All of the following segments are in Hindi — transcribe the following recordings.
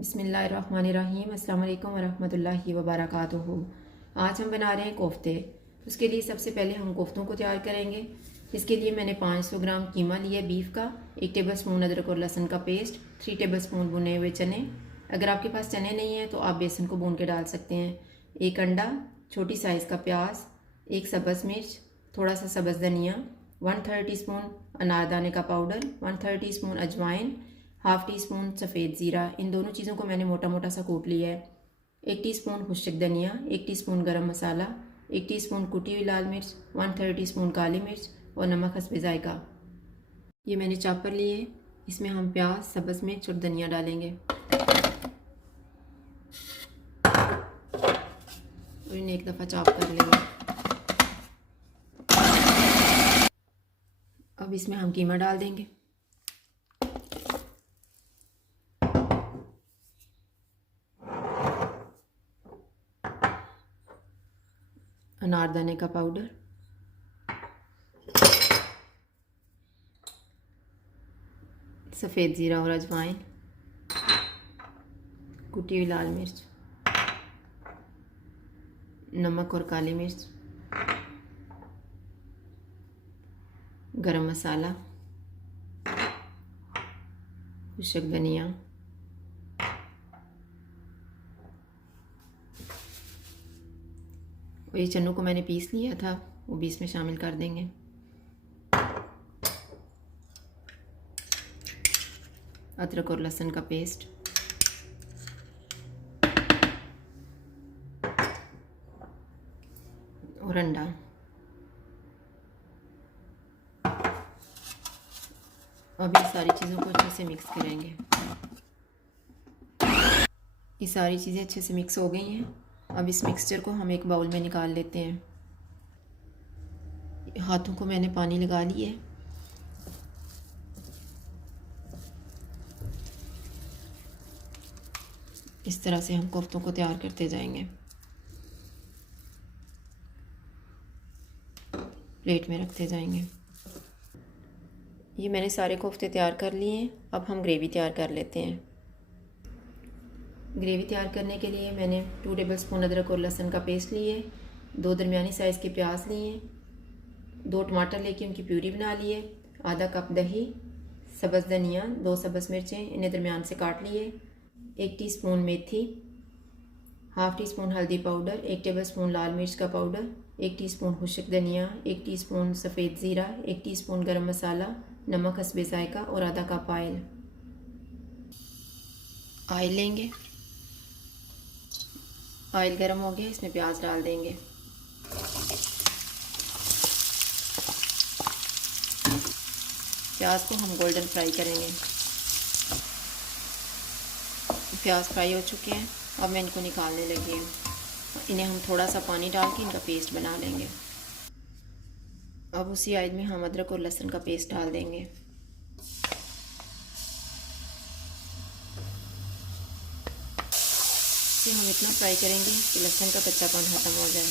बिस्मिल्लाहिर्रहमानिर्रहीम। अस्सलाम वालेकुम वरहमतुल्लाहि वबरकातुहू। आज हम बना रहे हैं कोफ्ते। उसके लिए सबसे पहले हम कोफ्तों को तैयार करेंगे। इसके लिए मैंने 500 ग्राम कीमा लिया बीफ का, 1 टेबलस्पून अदरक और लहसुन का पेस्ट, 3 टेबलस्पून भुने हुए चने। अगर आपके पास चने नहीं हैं तो आप बेसन को भून के डाल सकते हैं। 1 अंडा, छोटी साइज़ का प्याज, 1 सब्ज़ मिर्च, थोड़ा सा सब्ज़ धनिया, 1/3 टीस्पून अनारदाने का पाउडर, 1/3 टीस्पून अजवाइन, हाफ़ टी स्पून सफ़ेद ज़ीरा। इन दोनों चीज़ों को मैंने मोटा मोटा सा कूट लिया है। 1 टीस्पून खुश्क धनिया, 1 टीस्पून गरम मसाला, 1 टीस्पून कुटी हुई लाल मिर्च, 1/3 टीस्पून काली मिर्च और नमक हस्बे जायका। ये मैंने चॉपर लिए। इसमें हम प्याज, सब्ज़ मिर्च और धनिया डालेंगे और इन्हें एक दफ़ा चॉप कर लेंगे। अब इसमें हम कीमा डाल देंगे। अनारदाने का पाउडर, सफ़ेद ज़ीरा और अजवाइन, कुटी हुई लाल मिर्च, नमक और काली मिर्च, गरम मसाला, खुश्क धनिया, और ये चनों को मैंने पीस लिया था वो भी इसमें शामिल कर देंगे। अदरक और लहसुन का पेस्ट, और अंडा। अब ये सारी चीज़ों को अच्छे से मिक्स करेंगे। ये सारी चीज़ें अच्छे से मिक्स हो गई हैं। अब इस मिक्सचर को हम एक बाउल में निकाल लेते हैं। हाथों को मैंने पानी लगा लिया है। इस तरह से हम कोफ्तों को तैयार करते जाएंगे। प्लेट में रखते जाएंगे। ये मैंने सारे कोफ्ते तैयार कर लिए हैं। अब हम ग्रेवी तैयार कर लेते हैं। ग्रेवी तैयार करने के लिए मैंने 2 टेबलस्पून अदरक और लहसुन का पेस्ट लिए, 2 दरमियानी साइज़ के प्याज लिए, 2 टमाटर लेके उनकी प्यूरी बना लिए, आधा कप दही, सब्ज़ धनिया, 2 सब्ज़ मिर्चें इन्हें दरमियान से काट लिए, 1 टीस्पून मेथी, हाफ़ टी स्पून हल्दी पाउडर, 1 टेबलस्पून लाल मिर्च का पाउडर, 1 टीस्पून खुश्क धनिया, 1 टीस्पून सफ़ेद ज़ीरा, 1 टीस्पून गरम मसाला, नमक हस्बे जायका और आधा कप ऑयल। ऑयल लेंगे। ऑयल गर्म हो गया, इसमें प्याज डाल देंगे। प्याज को हम गोल्डन फ्राई करेंगे। प्याज फ्राई हो चुके हैं। अब मैं इनको निकालने लगी हूँ। इन्हें हम थोड़ा सा पानी डाल के इनका पेस्ट बना लेंगे। अब उसी ऑयल में हम अदरक और लहसुन का पेस्ट डाल देंगे। इसे हम इतना फ्राई करेंगे कि लहसुन का कच्चापन ख़त्म हो जाए।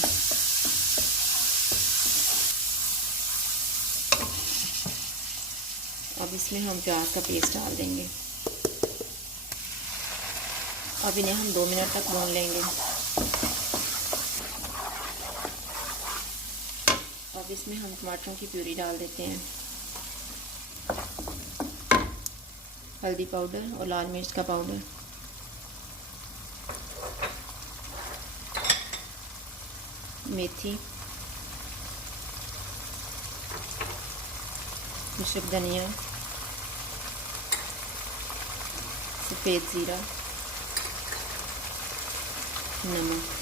अब इसमें हम प्याज का पेस्ट डाल देंगे। अब इन्हें हम 2 मिनट तक भून लेंगे। अब इसमें हम टमाटरों की प्यूरी डाल देते हैं, हल्दी पाउडर और लाल मिर्च का पाउडर, मेथी, खुश्क धनिया, सफ़ेद ज़ीरा, नमक।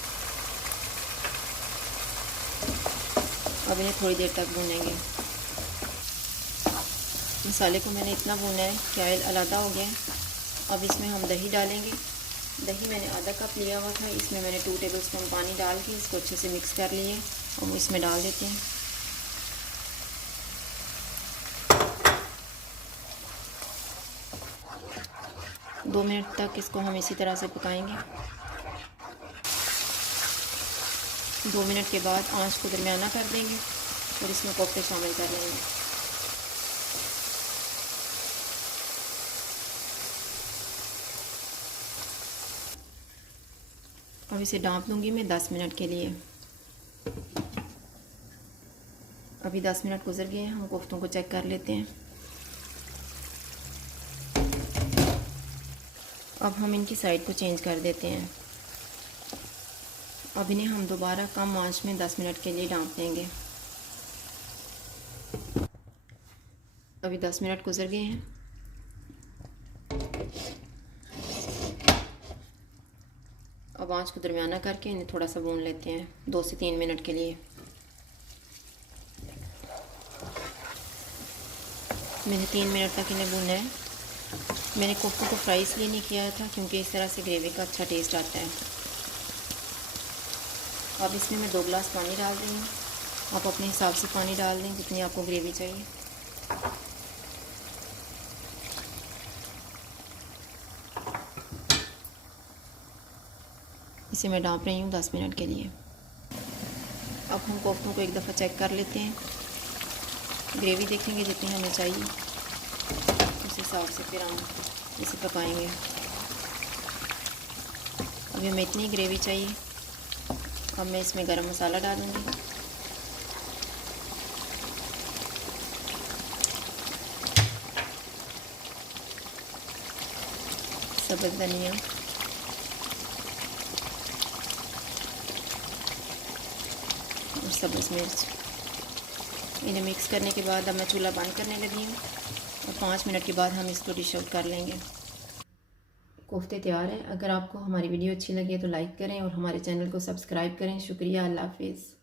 अब इन्हें थोड़ी देर तक भूनेंगे। मसाले को मैंने इतना भूना है कि ऑयल अलग हो गया। अब इसमें हम दही डालेंगे। दही मैंने आधा कप लिया हुआ था। इसमें मैंने 2 टेबलस्पून पानी डाल के इसको अच्छे से मिक्स कर लिए और इसमें डाल देते हैं। दो मिनट तक इसको हम इसी तरह से पकाएंगे। 2 मिनट के बाद आंच को दरमियाना कर देंगे और इसमें कोफ्ते शामिल कर लेंगे। अब इसे ढाँप दूँगी मैं 10 मिनट के लिए। अभी 10 मिनट गुजर गए हैं, हम कोफ्तों को चेक कर लेते हैं। अब हम इनकी साइड को चेंज कर देते हैं। अब इन्हें हम दोबारा कम आंच में 10 मिनट के लिए ढाँप देंगे। अभी 10 मिनट गुजर गए हैं। अब आंच को दरमियाना करके इन्हें थोड़ा सा भून लेते हैं 2 से 3 मिनट के लिए। मैंने 3 मिनट तक इन्हें भूना है। मैंने कोफ्तों को फ्राई इसलिए नहीं किया था क्योंकि इस तरह से ग्रेवी का अच्छा टेस्ट आता है। अब इसमें मैं 2 गिलास पानी डाल रही हूँ। आप अपने हिसाब से पानी डाल दें जितनी आपको ग्रेवी चाहिए। इसे मैं ढाँप रही हूँ 10 मिनट के लिए। अब हम कोफ्तों को एक दफ़ा चेक कर लेते हैं। ग्रेवी देखेंगे जितनी हमें चाहिए उस हिसाब से फिर हम इसे पकाएंगे। अभी हमें इतनी ग्रेवी चाहिए। अब मैं इसमें गरम मसाला डालूँगी, सब्ज़ धनिया, और सब्ज़ मिर्च। इन्हें मिक्स करने के बाद अब मैं चूल्हा बंद करने लगी हूँ और 5 मिनट के बाद हम इसको डिश आउट कर लेंगे। कोफ्ते तैयार हैं। अगर आपको हमारी वीडियो अच्छी लगे तो लाइक करें और हमारे चैनल को सब्सक्राइब करें। शुक्रिया। अल्लाह हाफिज़।